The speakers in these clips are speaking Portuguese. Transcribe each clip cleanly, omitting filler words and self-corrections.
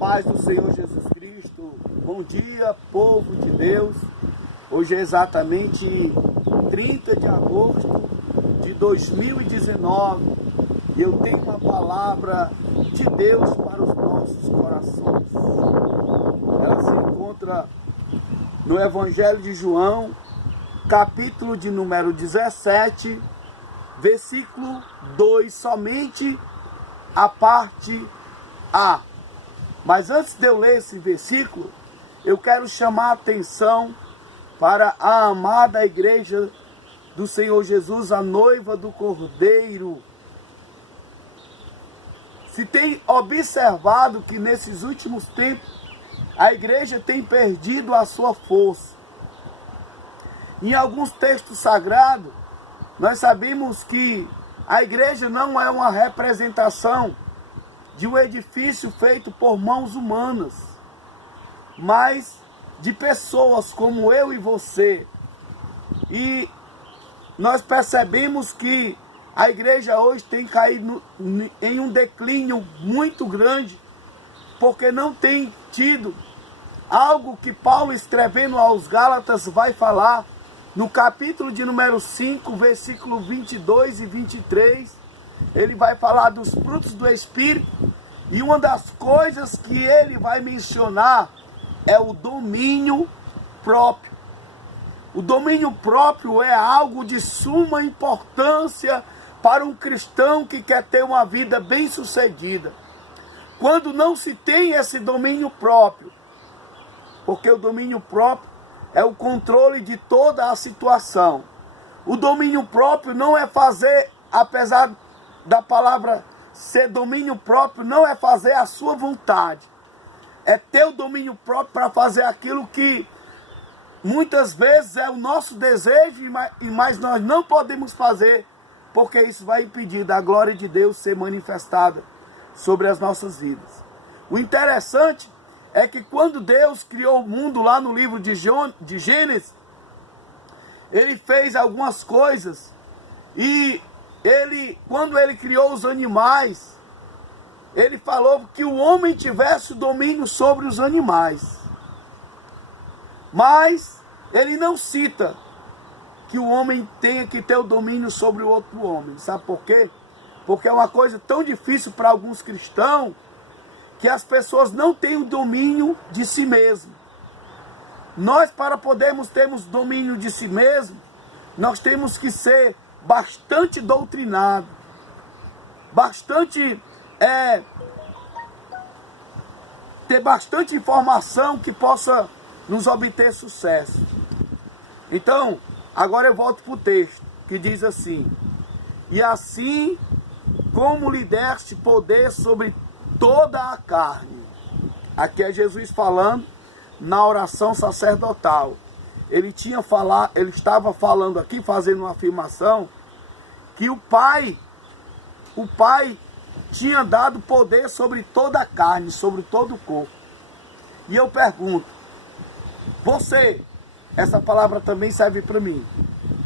paz do Senhor Jesus Cristo. Bom dia, povo de Deus. Hoje é exatamente 30 de agosto de 2019 e eu tenho uma palavra de Deus para os nossos corações. Ela se encontra no Evangelho de João, capítulo de número 17, versículo 2, somente a parte A. Mas antes de eu ler esse versículo, eu quero chamar a atenção para a amada igreja do Senhor Jesus, a noiva do Cordeiro. Se tem observado que nesses últimos tempos a igreja tem perdido a sua força. Em alguns textos sagrados, nós sabemos que a igreja não é uma representação de um edifício feito por mãos humanas, mas de pessoas como eu e você. E nós percebemos que a igreja hoje tem caído em um declínio muito grande, porque não tem tido algo que Paulo, escrevendo aos Gálatas, vai falar no capítulo de número 5, versículo 22 e 23. Ele vai falar dos frutos do Espírito, e uma das coisas que ele vai mencionar é o domínio próprio. O domínio próprio é algo de suma importância para um cristão que quer ter uma vida bem-sucedida. Quando não se tem esse domínio próprio, porque o domínio próprio é o controle de toda a situação. O domínio próprio não é fazer, apesar da palavra ser domínio próprio, não é fazer a sua vontade. É ter o domínio próprio para fazer aquilo que muitas vezes é o nosso desejo, mas nós não podemos fazer, porque isso vai impedir da glória de Deus ser manifestada sobre as nossas vidas. O interessante é que quando Deus criou o mundo lá no livro de Gênesis, ele fez algumas coisas, e quando ele criou os animais, ele falou que o homem tivesse o domínio sobre os animais. Mas ele não cita que o homem tenha que ter o domínio sobre o outro homem. Sabe por quê? Porque é uma coisa tão difícil para alguns cristãos, que as pessoas não têm o domínio de si mesmo. Nós, para podermos termos domínio de si mesmo, nós temos que ser bastante doutrinados, ter bastante informação que possa nos obter sucesso. Então, agora eu volto para o texto, que diz assim: e assim como lhe deste poder sobre toda a carne. Aqui é Jesus falando na oração sacerdotal. Ele estava falando aqui, fazendo uma afirmação, que o Pai tinha dado poder sobre toda a carne, sobre todo o corpo. E eu pergunto, você, essa palavra também serve para mim,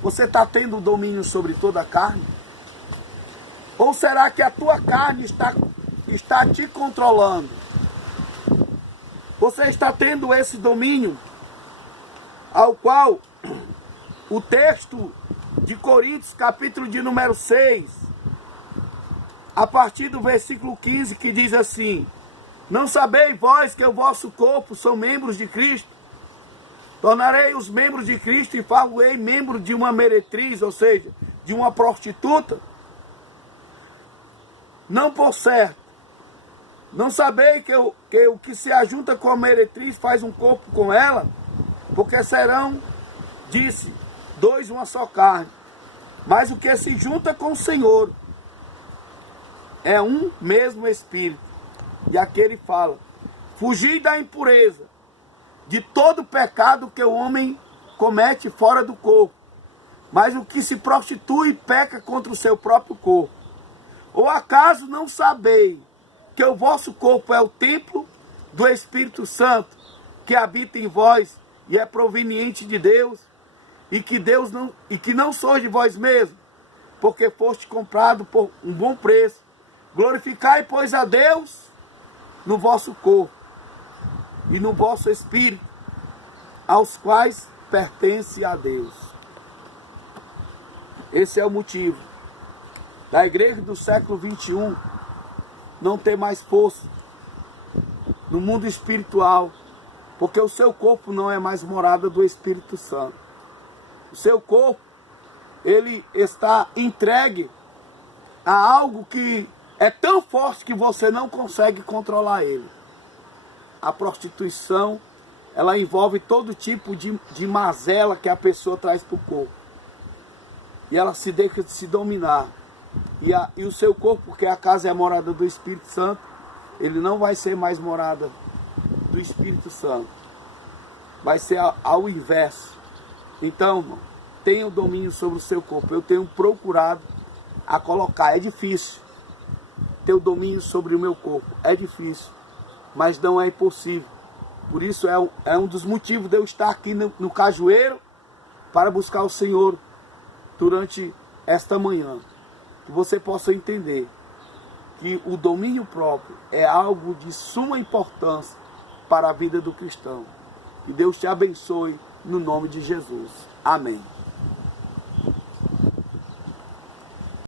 você está tendo domínio sobre toda a carne? Ou será que a tua carne está te controlando? Você está tendo esse domínio, ao qual o texto de Coríntios, capítulo de número 6, a partir do versículo 15, que diz assim: não sabeis vós que o vosso corpo são membros de Cristo? Tornarei os membros de Cristo e far-vos-ei membro de uma meretriz, ou seja, de uma prostituta? Não por certo. Não sabeis que o que se ajunta com a meretriz faz um corpo com ela? Porque serão, disse, dois uma só carne. Mas o que se junta com o Senhor é um mesmo Espírito. E aqui ele fala: fugir da impureza, de todo pecado que o homem comete fora do corpo. Mas o que se prostitui peca contra o seu próprio corpo. Ou acaso não sabeis que o vosso corpo é o templo do Espírito Santo, que habita em vós e é proveniente de Deus, e que não sois de vós mesmos, porque foste comprado por um bom preço? Glorificai, pois, a Deus no vosso corpo e no vosso espírito, aos quais pertence a Deus. Esse é o motivo da igreja do século 21 não ter mais força no mundo espiritual, porque o seu corpo não é mais morada do Espírito Santo. O seu corpo, ele está entregue a algo que é tão forte que você não consegue controlar ele. A prostituição, ela envolve todo tipo de mazela que a pessoa traz para o corpo. E ela se deixa de se dominar. E o seu corpo, porque a casa é a morada do Espírito Santo, ele não vai ser mais morada do Espírito Santo. Vai ser ao inverso. Então, irmão, tenha o domínio sobre o seu corpo. Eu tenho procurado a colocar. É difícil ter o domínio sobre o meu corpo. É difícil, mas não é impossível. Por isso é um dos motivos de eu estar aqui no Cajueiro para buscar o Senhor durante esta manhã. Que você possa entender que o domínio próprio é algo de suma importância para a vida do cristão. Que Deus te abençoe no nome de Jesus. Amém.